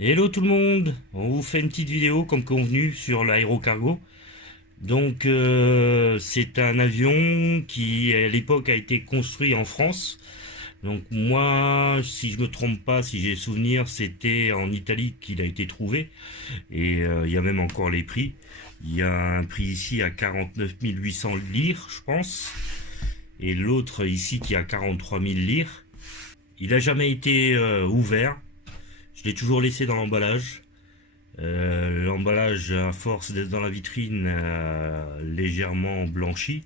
Hello tout le monde, on vous fait une petite vidéo comme convenu sur l'aérocargo. Donc c'est un avion qui à l'époque a été construit en France. Donc moi, si je me trompe pas, si j'ai souvenir, c'était en Italie qu'il a été trouvé. Et il y a même encore les prix. Il y a un prix ici à 49 800 lire, je pense. Et l'autre ici qui a 43 000 lire. Il a jamais été ouvert. Je l'ai toujours laissé dans l'emballage. L'emballage, à force d'être dans la vitrine, légèrement blanchi,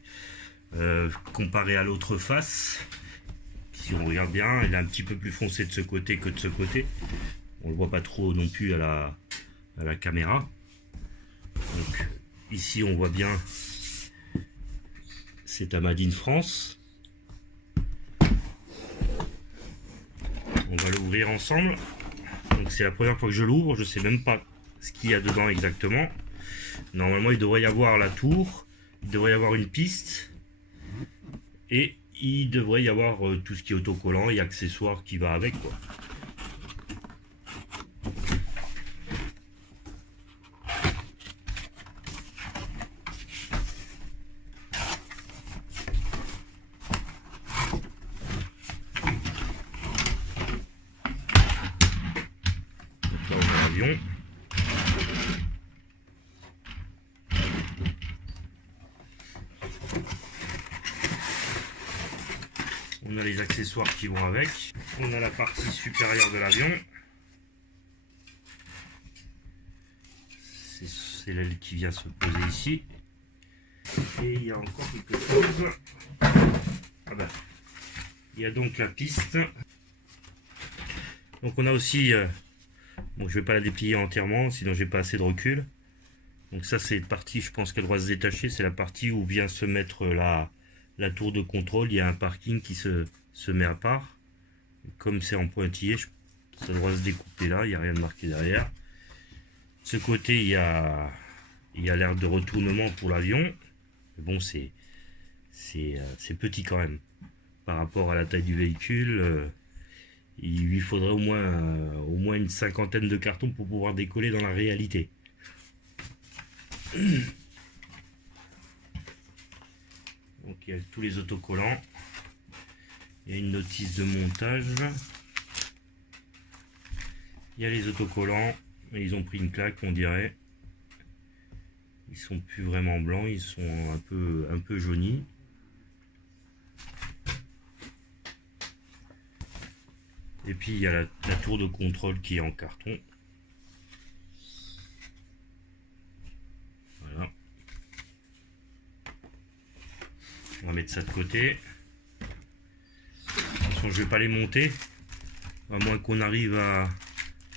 comparé à l'autre face. Si on regarde bien, il est un petit peu plus foncé de ce côté que de ce côté. On le voit pas trop non plus à la caméra. Donc ici on voit bien, c'est un Made in France. On va l'ouvrir ensemble. Donc c'est la première fois que je l'ouvre, je sais même pas ce qu'il y a dedans exactement. Normalement il devrait y avoir la tour, il devrait y avoir une piste et il devrait y avoir tout ce qui est autocollant et accessoires qui va avec quoi. Donc là on a l'avion. On a les accessoires qui vont avec. On a la partie supérieure de l'avion. C'est l'aile qui vient se poser ici. Et il y a encore quelque chose. Ah ben, il y a donc la piste. Donc on a aussi... bon, je vais pas la déplier entièrement, sinon j'ai pas assez de recul. Donc ça c'est une partie, je pense qu'elle doit se détacher. C'est la partie où vient se mettre la tour de contrôle. Il y a un parking qui se met à part. Comme c'est en pointillé, ça doit se découper là. Il n'y a rien de marqué derrière. De ce côté, il y a l'air de retournement pour l'avion. Mais bon, c'est petit quand même. Par rapport à la taille du véhicule, il lui faudrait au moins une cinquantaine de cartons pour pouvoir décoller dans la réalité. Donc il y a tous les autocollants. Il y a une notice de montage. Il y a les autocollants. Et ils ont pris une claque, on dirait. Ils sont plus vraiment blancs, ils sont un peu jaunis. Et puis il y a la tour de contrôle qui est en carton. Voilà. On va mettre ça de côté. De toute façon, je vais pas les monter. À moins qu'on arrive à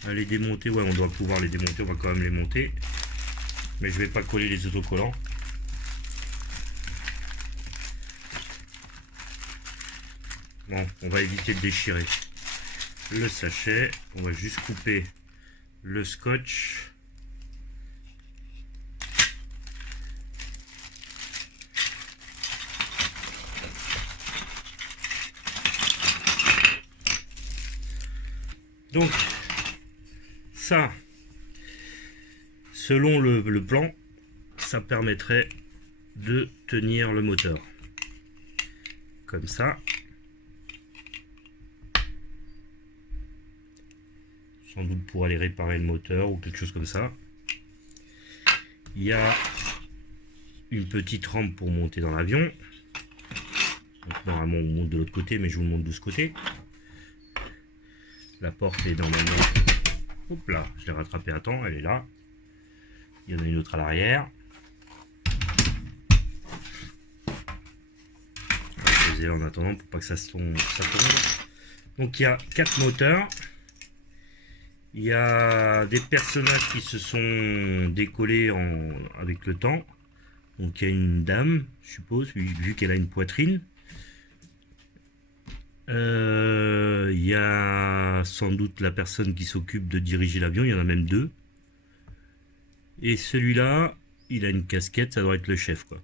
les démonter. Ouais, on doit pouvoir les démonter, on va quand même les monter. Mais je vais pas coller les autocollants. Bon, on va éviter de déchirer le sachet. On va juste couper le scotch. Donc, ça, selon le plan, ça permettrait de tenir le moteur. Comme ça. Sans doute pour aller réparer le moteur ou quelque chose comme ça. Il y a une petite rampe pour monter dans l'avion. Normalement on monte de l'autre côté, mais je vous le montre de ce côté. La porte est normalement... Hop là, je l'ai rattrapée à temps, elle est là. Il y en a une autre à l'arrière. On va poser en attendant pour pas que ça tombe. Donc il y a 4 moteurs. Il y a des personnages qui se sont décollés avec le temps. Donc il y a une dame, je suppose, vu qu'elle a une poitrine. Il y a sans doute la personne qui s'occupe de diriger l'avion, il y en a même 2. Et celui-là, il a une casquette, ça doit être le chef quoi.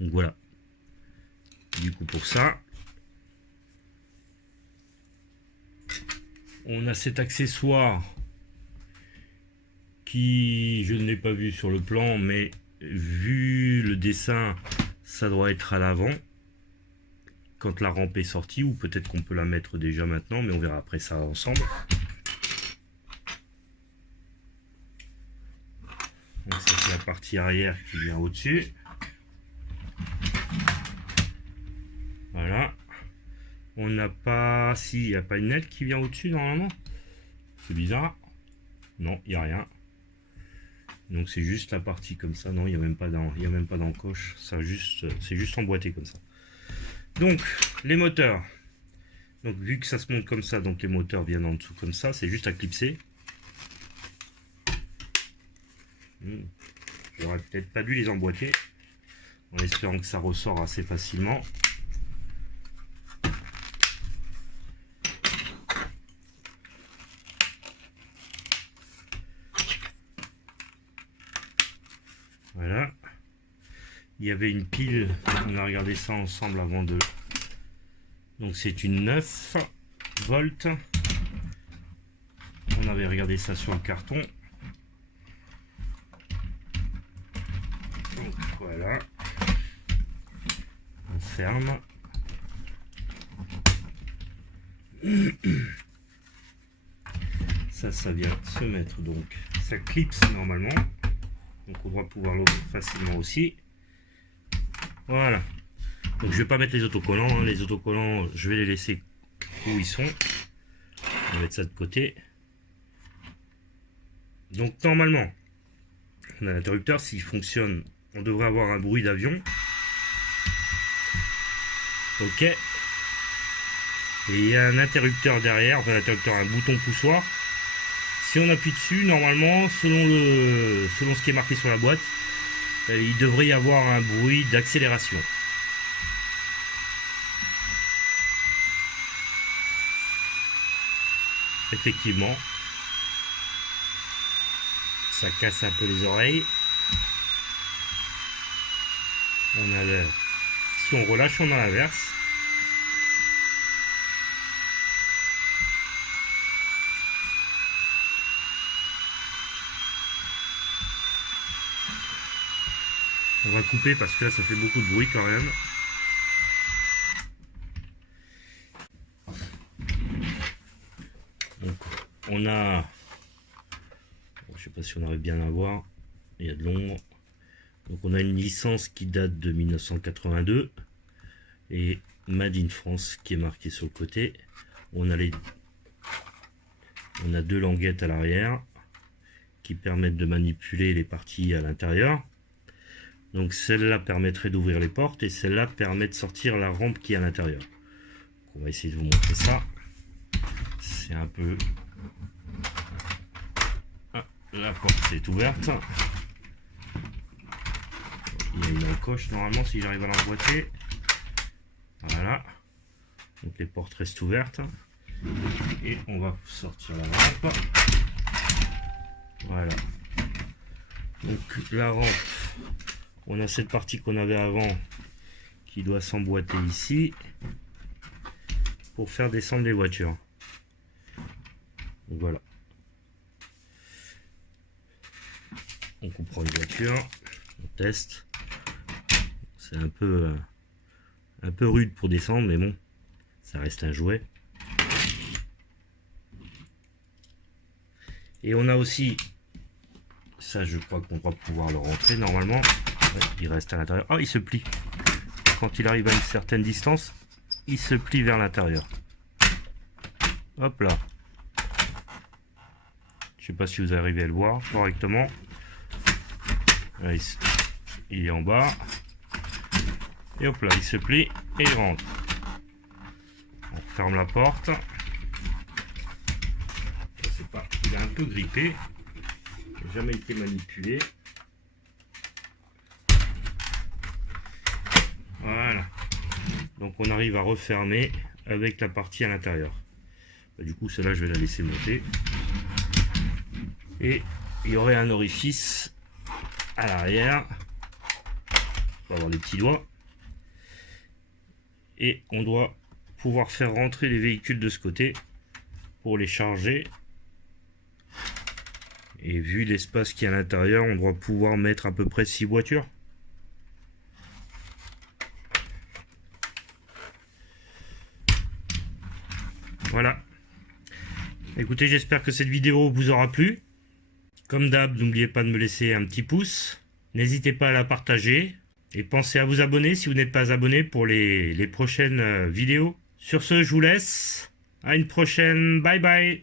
Donc voilà. Du coup pour ça, on a cet accessoire qui, je ne l'ai pas vu sur le plan, mais vu le dessin, ça doit être à l'avant quand la rampe est sortie, ou peut-être qu'on peut la mettre déjà maintenant, mais on verra après ça ensemble. Donc ça c'est la partie arrière qui vient au-dessus. Voilà. On n'a pas... Si, il n'y a pas une aile qui vient au-dessus normalement. C'est bizarre. Non, il n'y a rien. Donc c'est juste la partie comme ça. Non, il n'y a même pas d'encoche. C'est juste emboîté comme ça. Donc, les moteurs. Donc vu que ça se monte comme ça, donc les moteurs viennent en dessous comme ça. C'est juste à clipser. J'aurais peut-être pas dû les emboîter. En espérant que ça ressort assez facilement. Voilà. Il y avait une pile, on a regardé ça ensemble avant de... Donc c'est une 9 volts. On avait regardé ça sur le carton. Donc voilà. On ferme. Ça vient se mettre donc. Ça clipse normalement. Donc on doit pouvoir l'ouvrir facilement aussi. Voilà. Donc je vais pas mettre les autocollants. Hein. Les autocollants, je vais les laisser où ils sont. On va mettre ça de côté. Donc normalement, on a l'interrupteur. S'il fonctionne, on devrait avoir un bruit d'avion. Ok. Et il y a un interrupteur derrière. Enfin, l'interrupteur, un bouton poussoir. Si on appuie dessus, normalement, selon ce qui est marqué sur la boîte, il devrait y avoir un bruit d'accélération. Effectivement, ça casse un peu les oreilles. On a le... Si on relâche, on a l'inverse. On va couper parce que là ça fait beaucoup de bruit quand même. Donc on a... Bon, je sais pas si on arrive bien à voir. Il y a de l'ombre. Donc on a une licence qui date de 1982. Et Made in France qui est marqué sur le côté. On a deux languettes à l'arrière qui permettent de manipuler les parties à l'intérieur. Donc celle-là permettrait d'ouvrir les portes et celle-là permet de sortir la rampe qui est à l'intérieur. On va essayer de vous montrer ça. C'est un peu... Ah, la porte est ouverte. Il y a une encoche normalement si j'arrive à l'emboîter. Voilà. Donc les portes restent ouvertes. Et on va sortir la rampe. Voilà. Donc la rampe... On a cette partie qu'on avait avant qui doit s'emboîter ici pour faire descendre les voitures. Donc voilà. Donc on prend une voiture, on teste. C'est un peu rude pour descendre, mais bon, ça reste un jouet. Et on a aussi, ça je crois qu'on va pouvoir le rentrer normalement. Ouais, il reste à l'intérieur. Ah, il se plie. Quand il arrive à une certaine distance, il se plie vers l'intérieur. Hop là. Je sais pas si vous arrivez à le voir correctement. Là, il est en bas. Et hop là, il se plie et il rentre. On ferme la porte. Je sais pas, il est un peu grippé. Il n'a jamais été manipulé. Voilà. Donc on arrive à refermer avec la partie à l'intérieur. Du coup, celle-là, je vais la laisser monter. Et il y aurait un orifice à l'arrière. On va avoir des petits doigts. Et on doit pouvoir faire rentrer les véhicules de ce côté pour les charger. Et vu l'espace qui est à l'intérieur, on doit pouvoir mettre à peu près 6 voitures. Voilà. Écoutez, j'espère que cette vidéo vous aura plu. Comme d'hab, n'oubliez pas de me laisser un petit pouce. N'hésitez pas à la partager. Et pensez à vous abonner si vous n'êtes pas abonné pour les prochaines vidéos. Sur ce, je vous laisse. À une prochaine. Bye bye.